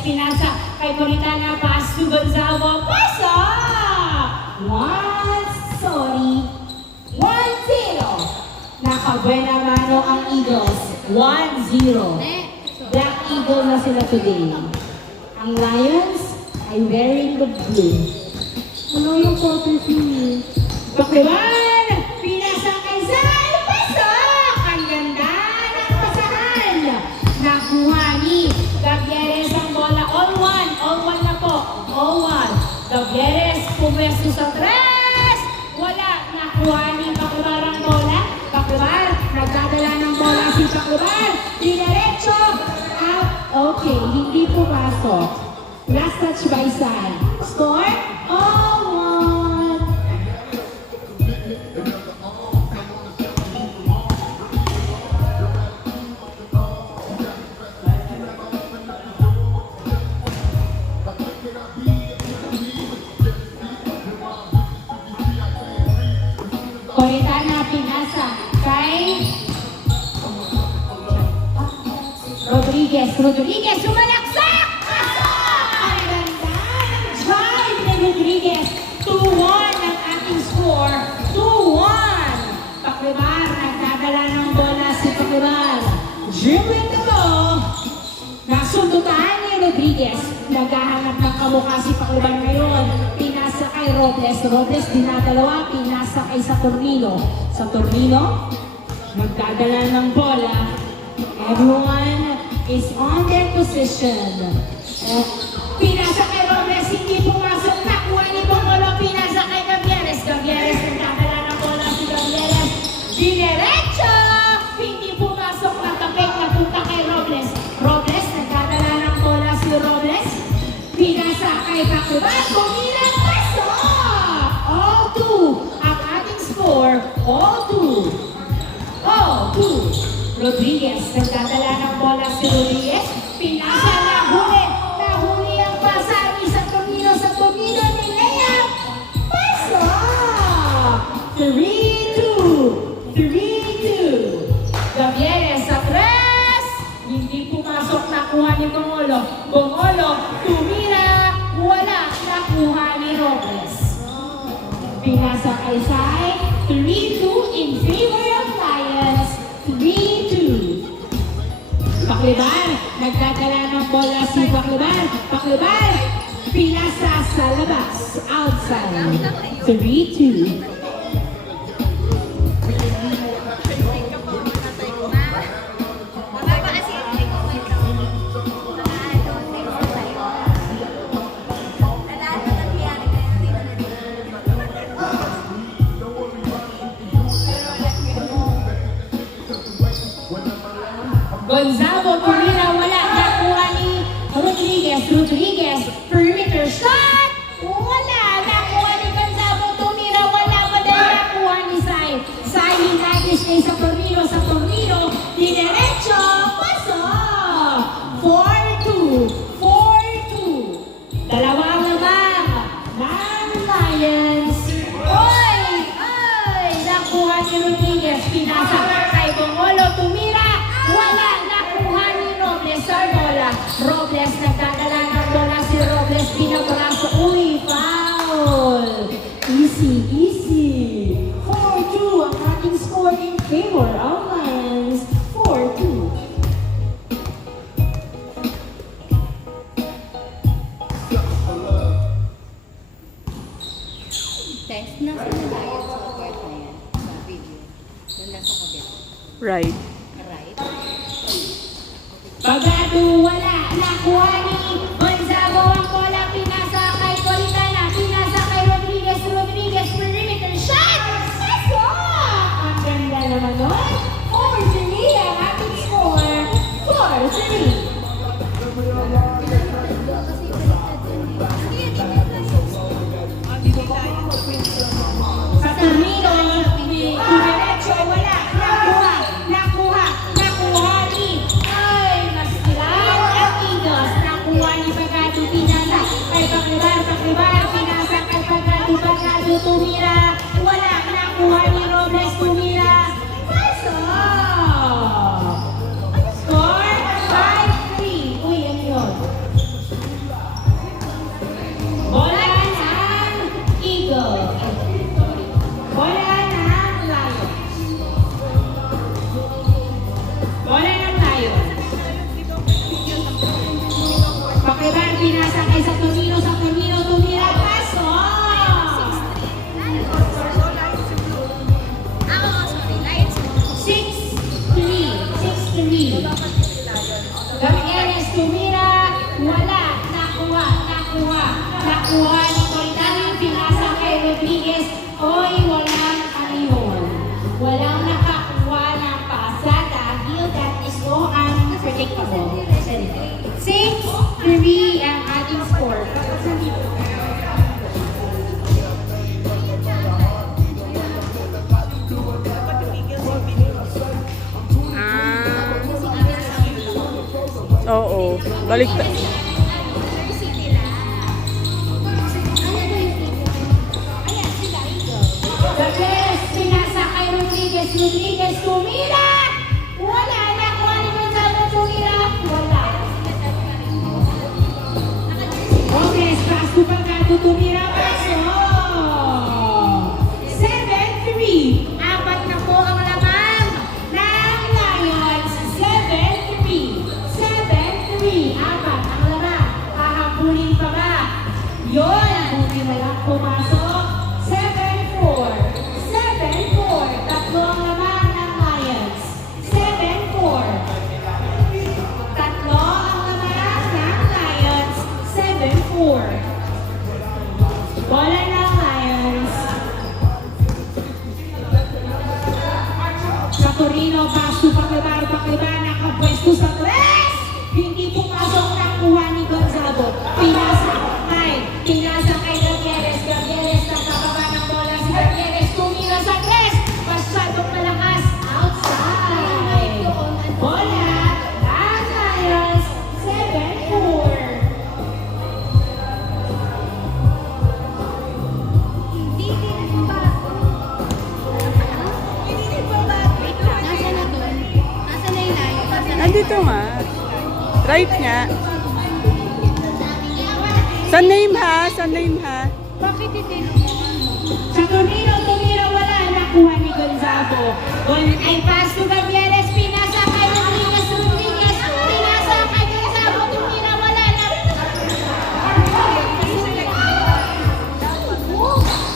pinasa kay Coritana, pass to Gonzalo, pasa! Sorry. 1-0. Nakabuena mano ang Eagles. 1-0. Black Eagle na sila today. Ang Lions ay wearing the blue. Ano yung photos niyo? Bakliwan! Pinasa kay Zay! Pasok! Ang ganda ng pasahan! Nakuha ni Gavieres ang bola. All one. All one na po. All one. Gavieres pumwesto sa tres. Wala. Nakuha ni Bakliwan ang bola. Bakliwan. Nagdadala ng bola si Bakliwan. Dinerecho. Out. Okay. Hindi pumasok. Last touch by Zay. Score? All one. Coritana pinasa kay Rodriguez sumalaksak! Ang ganda ng drive ni Rodriguez. 2-1 ang ating score. 2-1. Paklibar, nagdadala ng bola si Paklibar. Dribbling the ball. Nasundutan ni Rodriguez. Naghahanap ng kamukha si Paklibar ngayon. Pinasa kay Robles. Robles dinadalawa. Pinasa kay Saturnino. Saturnino, magdadala ng bola. Everyone is on their position. Pinasa kay Robles, hindi pumasok. Nakuha ni Bongolo. Pinasa kay Gavieres. Gavieres, nagdadala ng bola si Gavieres. Dinerecho! Hindi pumasok. Natapik na punta kay Robles. Robles, nagdadala ng bola si Robles. Pinasa kay Pakliban. Kumilang pasok! All two. Ang ating score, all two. All two. Rodriguez, nagdadala ng bola si Rodriguez. Pinasa na huli. Nahuli ang pasa ni Saturnino. Saturnino ni Lea. Pasok! 3-2. 3-2. Gavieres sa tres. Hindi pumasok. Nakuha ni Bongolo. Bongolo, tumira. Wala. Nakuha ni Robles. Pinasa kay Sai. 3-2 in favor of Lions. 3-2. Pakliban, nagdadala ng bola si Pakliban. Pakliban, pinasa sa labas. Outside. 3-2. Gonzalo, tumira, wala. Nakuha ni Rodriguez. Rodriguez, perimeter shot. Wala. Nakuha ni Gonzalo, tumira, wala. Madali nakuha ni Sai. Sai, hinagis kay Saturnino. Saturnino, dinerecho. Pasok. 4-2. 4-2. Dalawang lamang ng Lions. Oy! Oy! Nakuha ni Rodriguez. Pinasa kay Bongolo, tumira. Wala. Nakuha ni Robles sa bola. Robles, nagdadala ng bola si Robles. Pinabraso. Uy, foul. Easy, easy. 4-2 ang ating score in favor of Lions. 4-2. Test na sa Lions sa part na yan. Sa video. Doon nasa kabit. Right. Right? Pagado, wala. Nakuha ni Gonzago ang bola. Pinasa kay Coritana. Pinasa kay Rodriguez. Rodriguez, perimeter shot! Pasok! Ang ganda naman nun. 4-3 ang ating score. 4-3. Saturnino, dinerecho, wala. Nakuha. Nakuha ni. Ay, naskilan ang Eagles. Nakuha ni Pagado. Pinasa kay Paklibar. Pinasa kay Pagado. Pagado, tumira. Wala. Nakuha ni Robles. Tumira. Pasok! Score 5-3. Uy, ano yun? 7-3 ang ating score. Oo. Balik. Gutierrez, pinasa kay Rodriguez. Rodriguez, tumira! Wala na. Kuha ni Gonzalo, tumira. Wala. Gomez, pass to Pagado, tumira. Paso! 7-3. Apat na po ang laman ng Lions. 7-3. 7-3. Apat ang laman. Hahabulin pa ba? Yun! Buti na lang pumasok. 7-4. 7-4. Tatlo ang laman ng Lions. 7-4. Tatlo ang laman ng Lions. 7-4. Bola ng Lions. Sa Torino, pass to Paclibar, nakapwesto sa tres! Hindi pumasok ng kuha ni Gonzago. Pinasa kay Gutierrez. Gutierrez, nakababa ng bola si Gutierrez. Tumira sa tres! Masyadong malakas. Outside! Bola ng Lions. 7-4. Nandito nga. Right nga. Sa name ha? Sa name ha? Bakit hindi? Sa Torino, tumira wala. Nakuha ni Gonzago. Ay pass to Gutierrez. Pinasa kay Rodriguez. Rodriguez. Pinasa kay Gonzago. Tumira wala.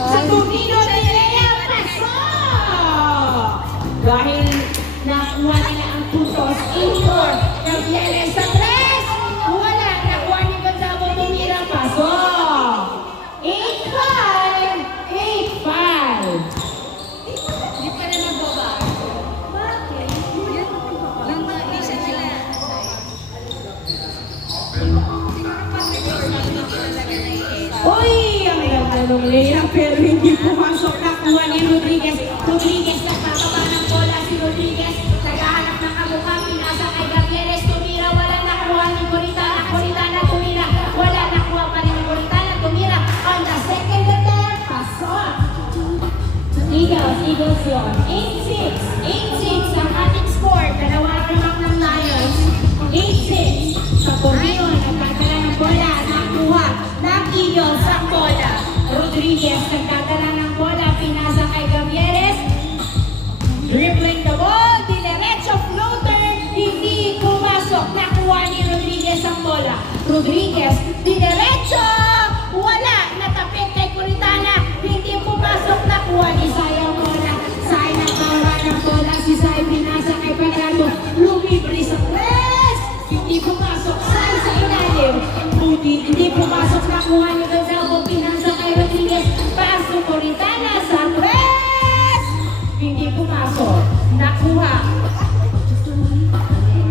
Sa Torino, nilaya. Pasok! Dahil nakuha nila ang putos. Indoor. Gutierrez sa tres. Wala. Nakuha ni Gonzago. Tumira. Pasok! 8-5. 8-5. Hindi pa rin nagbaba. Bakit? Yung hindi siya nila. Uy! Ang ganda ng layup pero hindi pumasok. Nakuha ni Rodriguez. Rodriguez nakababa ng bola si Rodriguez. Naghahanap ng kamukha. Pinasa kay Gutierrez. Tumira. Wala nakuha ni Coritana. Coritana tumira. Wala nakuha pa rin ni Coritana. Tumira. On the second attempt. Pasok! Eagles yun. 8-6. 8-6 ang ating score. Dalawa naman ng Lions. 8-6. Sa Torino, nagdadala ng bola. Nakuha ng Eagles ang bola. Rodriguez nagdadala ng bola. Pinasa kay Gutierrez. Dribbling the ball. Dinerecho floater. Hindi pumasok. Nakuha ni Rodriguez ang bola. Rodriguez. Dinerecho. Wala. Natapit kay Coritana. Hindi pumasok. Nakuha ni Sayang bola. Sayang nagbawa ng bola. Si Sayang pinasa kay Pagado. Lumibre sa press. Hindi pumasok. Sayang sa ilalim. Buti. Hindi pumasok. Nakuha ni Gonzago. Pinasa kay Rodriguez. Paso Coritana sa press. Hindi pumasok. Nakuha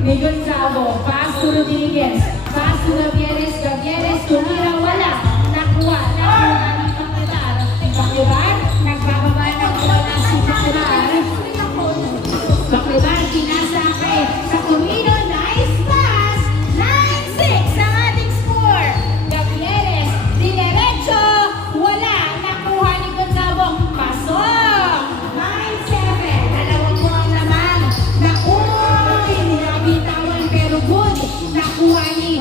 ni Gonzago. Paso Rodriguez. Paso Gutierrez. Gutierrez. Tumira. Wala. Nakuha ni Paclibar. Paclibar. Nagbababa ng bola si Paclibar. Paclibar. Pinasa kay sa Torino. Nice pass. 9-6 ang ating score. Gutierrez. Dinerecho. Wala. Nakuha ni Gonzago. Pasok. 9-7. Dalawang mo ang naman. Nakuha. Ninabitawan pero good. Nakuha ni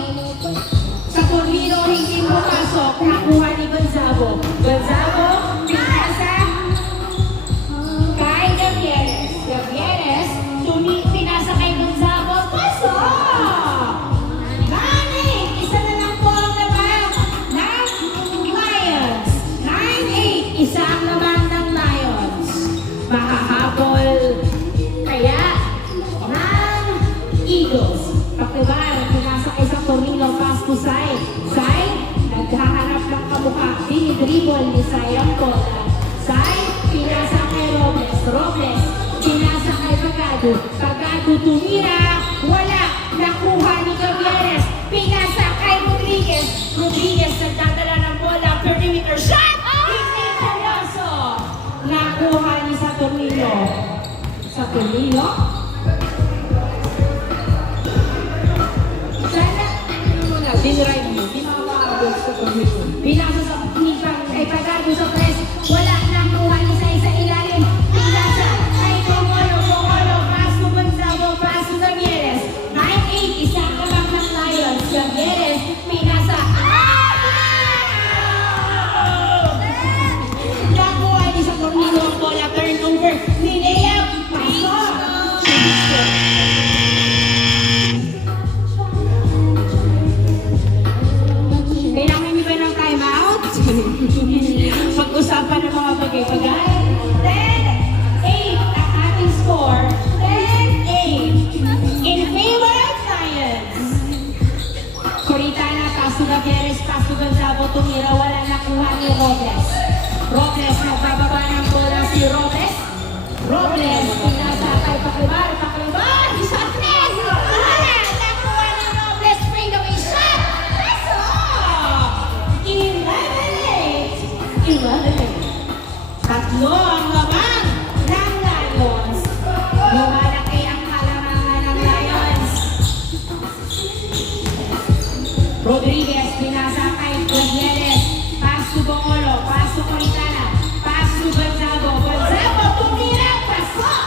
Tumino. Sana, dinrive mo. Di makakaabot sa Tumino. Pinasa sa pinipang kay Pagado sa press. Wala nang kuhan isa-isa ilalim. Pinasa kay Pomolo, Paso Gonzalo, Paso Gavieres. 9-8, isang kabang ng Lions. Gavieres, pinasa. Nakuha ni sa Tumino ang bola. Turnover. Nilayap. Pasok. Kailangan niyo ba ng time out? Pag-usapan ng mga bagay-bagay. 10-8 ang ating score. 10-8 in favor of Lions. Coritana, Paso Gavieres, Paso Gonzalo, tumira, wala nakuha ni Robles. Robles, nagbababa ng bola si Robles. Robles, pinasa kay Paklibar, isa tres! Wala! Nakuha ni Robles, bring away shot! Pasok! 11-8. Tatlo ang lamang ng Lions. Lumalaki ang halamangan ng Lions. Rodriguez, pinasa kay Gutierrez. Paso Bongolo, Paso Coritana, Paso Gonzago, tumira, pasok!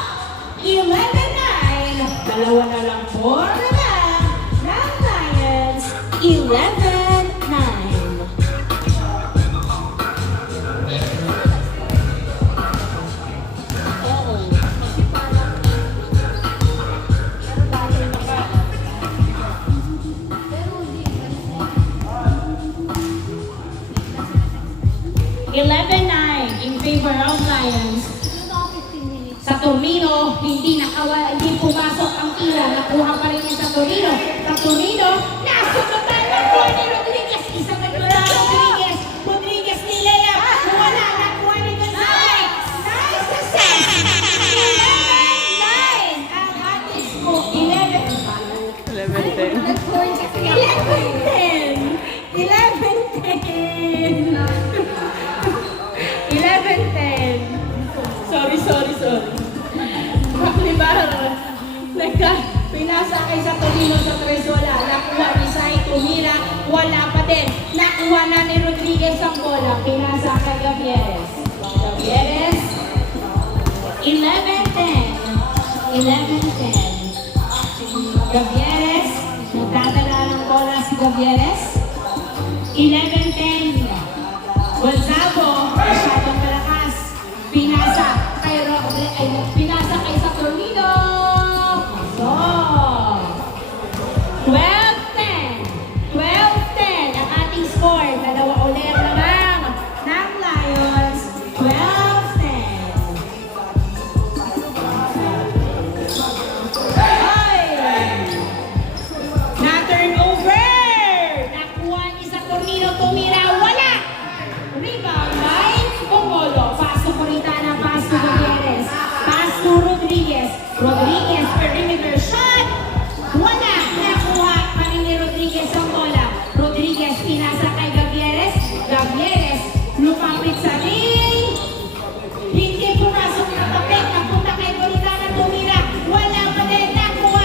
11-9. Dalawa na lang, 4 na lang ng Lions. 11-9. In favor of Lions. Sa Tumino, hindi pumasok ang tira. Nakuha pa rin niya sa Tumino. Sa Tumino, nasubukan na po ni Rodriguez. Isang nagmula Rodriguez. Rodriguez nilaya. Wala nakuha ni Gonzales. Nice success. 11-9 ang ating score. 11-10. 11-10. Sorry. Paklibar. Pinasa kay sa Torino sa Tresola. Nakuha ni Sai, tumira. Wala pa din. Nakuha na ni Rodriguez ang bola. Pinasa kay Gavieres. 11-10. Gavieres. Nagdadala ng bola si Gavieres. 11-10. Gonzago, masyadong malakas. Pinasa kay Saturnino. So, 12-10. 12-10 ang ating score. Dalawa ulit naman ng Lions. 12-10. Na turnover. Nakuha ni Saturnino, tumira, wala. Rebound by Pomolo. Paso Coritana, Paso Gutierrez. Paso Rodriguez. Rodriguez, perimeter shot. Wala. Nakuha pa rin ni Rodriguez ang bola. Rodriguez, pinasa kay Gavieres. Gavieres, lumapit sa ring. Hindi pumasok na tapik. Napunta kay Coritana, tumira. Wala pa din. Nakuha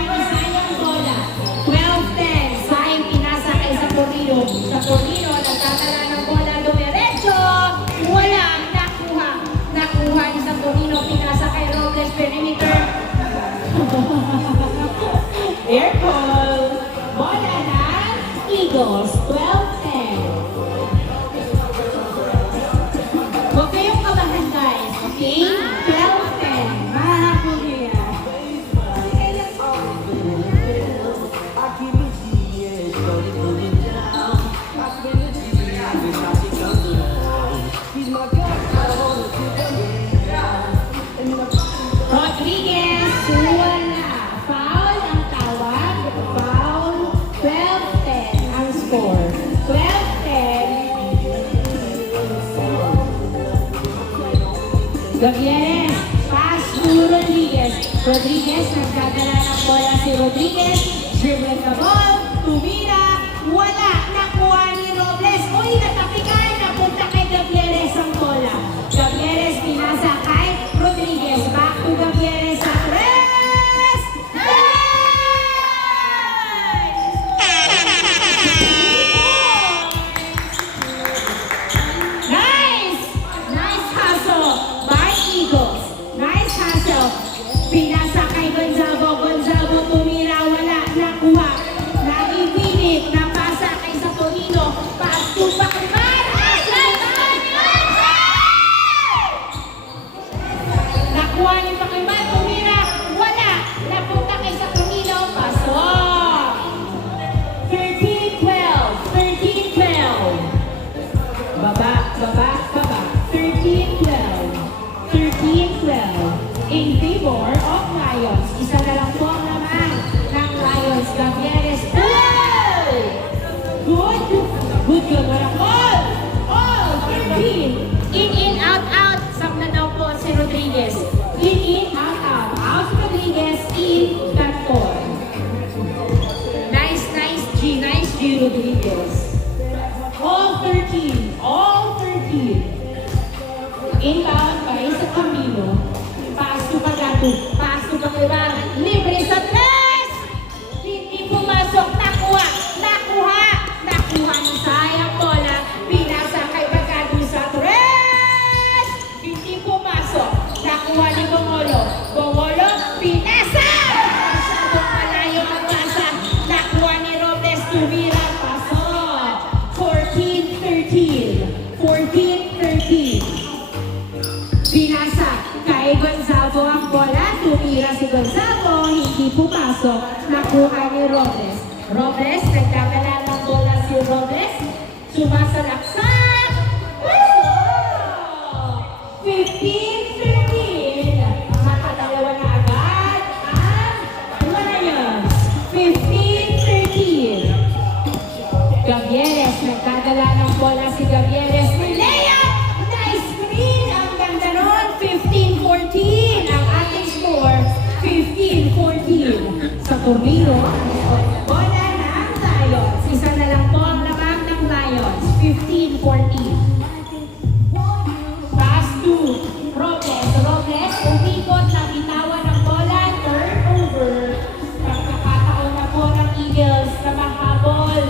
ni Sayang bola. 12-10. Sayang pinasa kay Saturnino. Saturnino, nagtatala ng bola dumiretso. Walang nakuha. Nakuha ni Saturnino, pinasa kay Robles, perimeter. Air ball. Bola ng Eagles. 12-10. Huwag kayong kabahan, guys. Okay? 12-10. Mahapon niya. Rodriguez, wala. Foul ang tawag. Foul. 12-10 ang score. 12-10. Gavieres, pass to Rodriguez. Rodriguez, nagdadala ng bola si Rodriguez. Dribble the ball. Tumira. Wala. Nakuha ni Robles. Uy, natapikan. Napunta kay Gavieres ang bola. Gavieres, pinasa kay Rodriguez. Gavieres. Hey! Good. Good. All. 13. In, out. Sam na daw po si Rodriguez. In, out. Out si Rodriguez. In, Cantor. Nice, G. Nice, G. Rodriguez. All 13. Inbound pa rin sa Camilo. Pass to Pagato. Pass to Pagkailangan. Libre sa tres! Hindi pumasok. Nakuha ni Sayang bola. Pinasa kay Pagato sa tres! Hindi pumasok. Nakuha ni Bongolo. Pinasa! Masyadong malayo ang pasa. Nakuha ni Robles. Tumira. Pasok. 14-13. Pinasa kay Gonzalo ang bola. Tumira si Gonzalo. Hindi pumasok. Nakuha ni Robles. Nagdadala ng bola si Robles. Sumasalaksak. Pasok! 15-13. Makadalawa na agad ang Lions. 15-13. Gavieres. Nagdadala ng bola si Gavieres. Layup! Nice screen! Ang ganda nun. 15-14. Ang ating score, 15-14. Sa Torino, bola ng Lions. Isa na lang po ang lamang ng Lions. 15-14. Pass to Robles. Umikot na bitawan ng bola. Turnover. Pagkakataon na po ng Eagles na mahabol.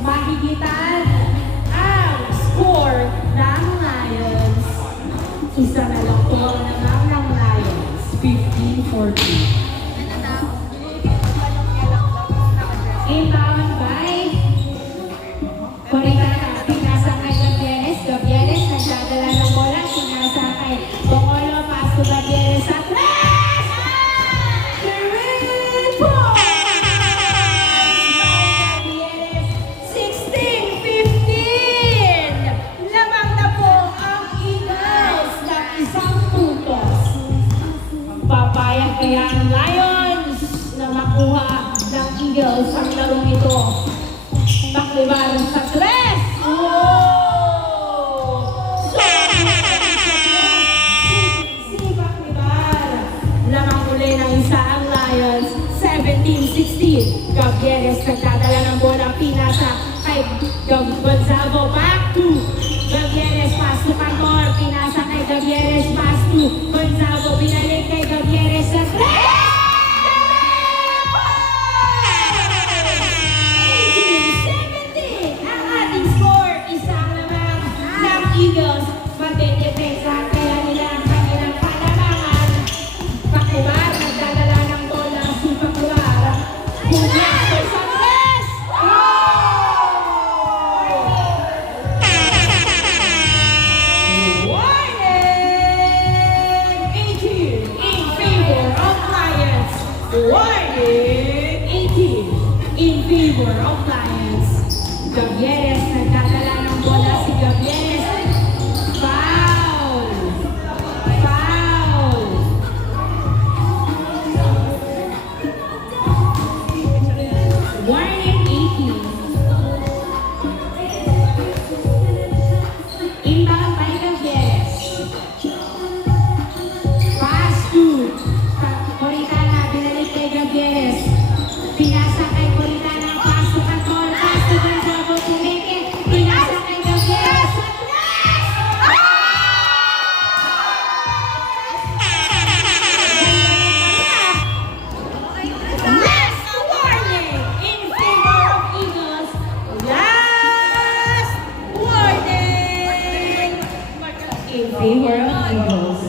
Mahigitan ang score ng Lions. Isa na lang po naman ng Lions. 15-14. Inbound by pinasa kay Gavieres. Nagdadala ng bola. Pinasa kay Bongolo. Pass to Gavieres sa tres! Three points! Gavieres. 16-15. Lamang na po ang Eagles ng isang puntos. Papayag kaya ang Lions na makuha ng Eagles ang larong ito. Bakliban sa tres! Si Bakliban. Lamang uli ng isa ang Lions. 17-16. Gavieres nagdadala ng bola. Pinasa kay Gonzalo. Back to Gavieres. Pass to Cantor. Pinasa kay Gavieres. Pass to Gonzalo. Binalik kay Gavieres sa tres! 18-17. Ang ating score, isang lamang ng Eagles. Magdedepensa kaya nila ang kanilang palamangan. Pakular, nagdadala ng bola. Si Pakular. Bunyas ko sa tres! Warning! 18 in favor of Lions. Warning! 18 in favor of Lions. Gavieres, nagdadala ng bola si Gavieres. Foul! Warning 18. Inbound by Gavieres. Pass to Coritana, binalik kay Gavieres. Pinasa kay Coritana, pass to Cantor, pass to Gonzalo, tumike. Pinasa kay Gavieres. Last warning in favor of Eagles. Last warning in favor of Eagles.